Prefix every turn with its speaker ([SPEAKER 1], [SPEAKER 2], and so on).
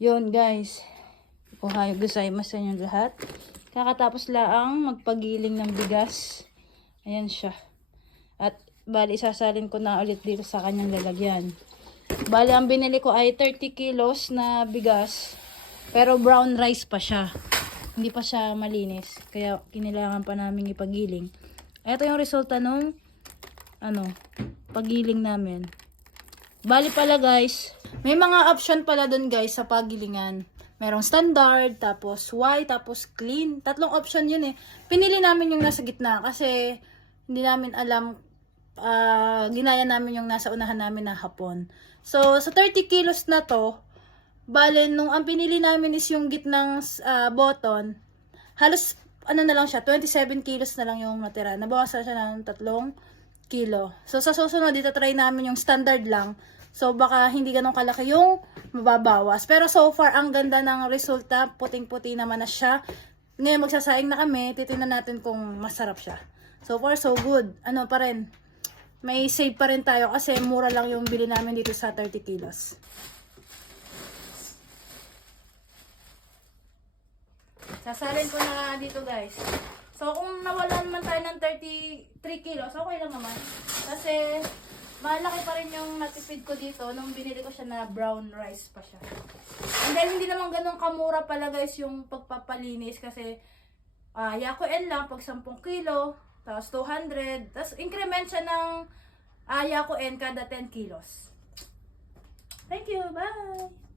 [SPEAKER 1] Yun guys. Ohayo gozaimasu sa inyong lahat. Kakatapos laang magpagiling ng bigas. Ayan siya. At bali isasalin ko na ulit dito sa kanyang lalagyan. Bali ang binili ko ay 30 kilos na bigas. Pero brown rice pa siya. Hindi pa siya malinis. Kaya kinilangan pa namin ipagiling. Ito yung resulta nung ano, pagiling namin. Bali pala guys, may mga option pala dun guys sa pagilingan. Merong standard, tapos white, tapos clean. Tatlong option yun eh. Pinili namin yung nasa gitna kasi hindi namin alam, ah, ginaya namin yung nasa unahan namin na hapon. So, sa 30 kilos na to, bale, nung ang pinili namin is yung gitnang ah, button, halos ano na lang siya, 27 kilos na lang yung natira. Nabawasan siya ng tatlong kilo. So, sa susunod, dito try namin yung standard lang. So, baka hindi ganun kalaki yung mababawas. Pero so far, ang ganda ng resulta. Puting-puti naman na siya. Ngayon, magsasaing na kami. Titingnan natin kung masarap siya. So far, so good. Ano pa rin? May save pa rin tayo kasi mura lang yung bili namin dito sa 30 kilos. Sasalin ko na dito guys. So kung nawalan man tayo ng 33 kilos, okay lang naman. Kasi malaki pa rin yung natipid ko dito nung binili ko siya na brown rice pa siya. And then hindi naman ganun kamura pala guys yung pagpapalinis kasi ah Yako N lang pag 10 kilo, tapos 200, tapos increment siya ng ah Yako N kada 10 kilos. Thank you, bye!